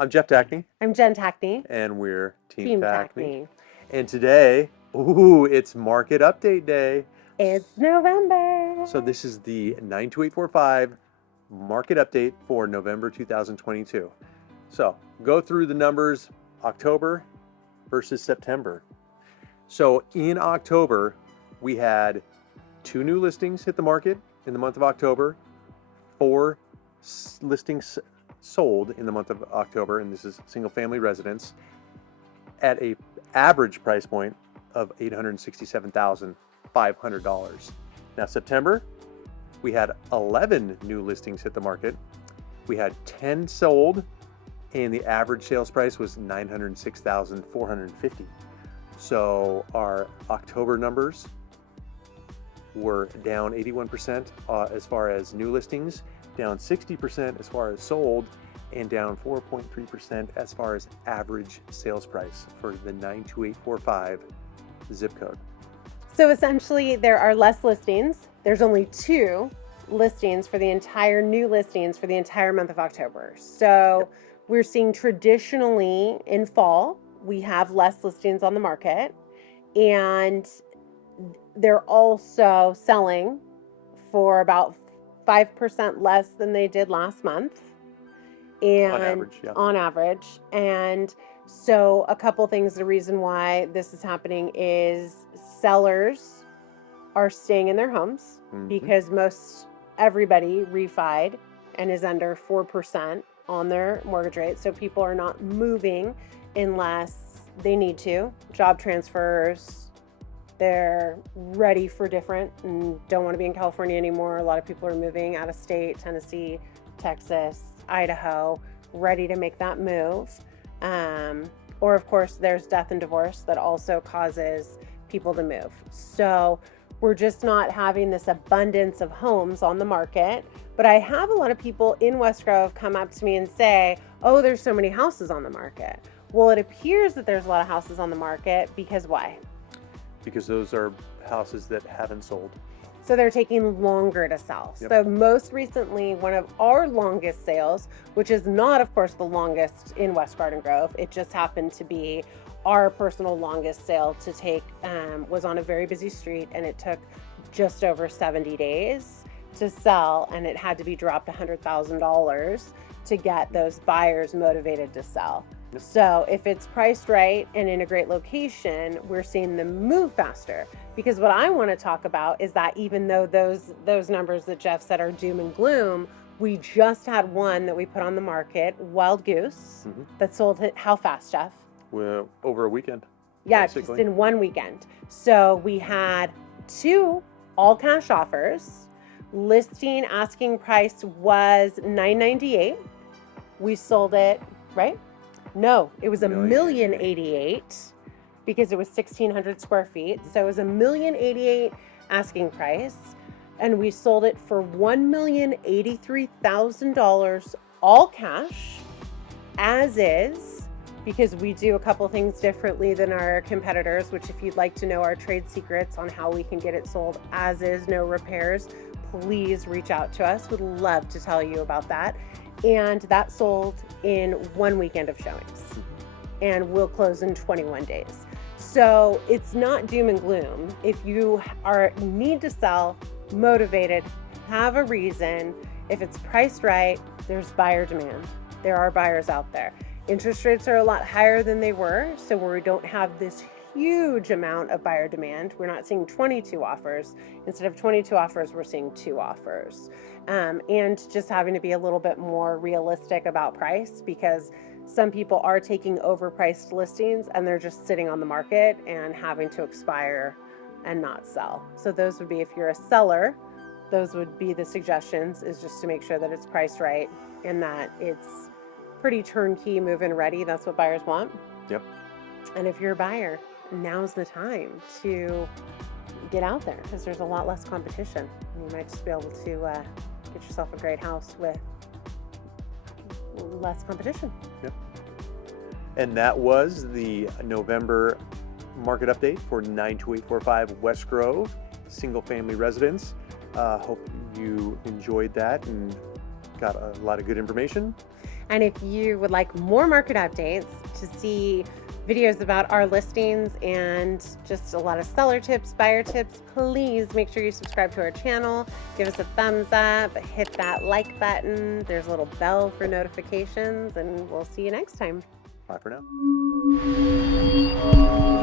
I'm Jeff Tackney, I'm Jen Tackney, and we're Team Team Tackney. Tackney. And today, it's Market Update Day. It's November. So this is the 92845 Market Update for November 2022. So go through the numbers, October versus September. So in October, we had 2 new listings hit the market in the month of October, 4 listings sold in the month of October, and this is single family residence, at a average price point of $867,500. Now September, we had 11 new listings hit the market. We had 10 sold, and the average sales price was $906,450. So our October numbers were down 81% as far as new listings, down 60% as far as sold, and down 4.3% as far as average sales price for the 92845 zip code. So essentially, there are less listings. There's only 2 listings for the entire new listings for the entire month of October. So we're seeing traditionally in fall, we have less listings on the market, and they're also selling for about 5% less than they did last month. And On average, yeah. On average. And so a couple things, the reason why this is happening is sellers are staying in their homes because most everybody refied and is under 4% on their mortgage rate. So people are not moving unless they need to. Job transfers, they're ready for different and don't want to be in California anymore. A lot of people are moving out of state, Tennessee, Texas, Idaho, ready to make that move. Or of course, there's death and divorce that also causes people to move. So we're just not having this abundance of homes on the market. But I have a lot of people in West Grove come up to me and say, oh, there's so many houses on the market. Well, it appears that there's a lot of houses on the market because why? Because those are houses that haven't sold. So they're taking longer to sell. Yep. So most recently, one of our longest sales, which is not, of course, the longest in West Garden Grove, it just happened to be our personal longest sale to take, was on a very busy street, and it took just over 70 days to sell, and it had to be dropped $100,000 to get those buyers motivated to sell. Yep. So if it's priced right and in a great location, we're seeing them move faster. Because what I want to talk about is that even though those numbers that Jeff said are doom and gloom, we just had one that we put on the market, Wild Goose, that sold it. How fast, Jeff? Well, over a weekend. Yeah, basically. just in one weekend. So we had 2 all cash offers. Listing asking price was $998. We sold it, right? No, it was $1,088,000 because it was 1,600 square feet. So it was $1,088,000 asking price, and we sold it for $1,083,000 all cash, as is, because we do a couple things differently than our competitors. Which, if you'd like to know our trade secrets on how we can get it sold as is, no repairs, please reach out to us. Would love to tell you about that. And that sold in 1 weekend of showings, and will close in 21 days. So it's not doom and gloom. If you need to sell, motivated, have a reason, if it's priced right, there's buyer demand. There are buyers out there. Interest rates are a lot higher than they were, so we don't have this huge amount of buyer demand. We're not seeing 22 offers. Instead of 22 offers, we're seeing 2 offers. And just having to be a little bit more realistic about price, because some people are taking overpriced listings and they're just sitting on the market and having to expire and not sell. So those would be, if you're a seller, those would be the suggestions, is just to make sure that it's priced right and that it's pretty turnkey, move-in ready. That's what buyers want. Yep. And if you're a buyer, now's the time to get out there, because there's a lot less competition. You might just be able to get yourself a great house with less competition. Yep. And that was the November market update for 92845 West Grove single family residence. Hope you enjoyed that and got a lot of good information. And if you would like more market updates to see videos about our listings and just a lot of seller tips, buyer tips, please make sure you subscribe to our channel, give us a thumbs up, hit that like button. There's a little bell for notifications, and we'll see you next time. Bye for now.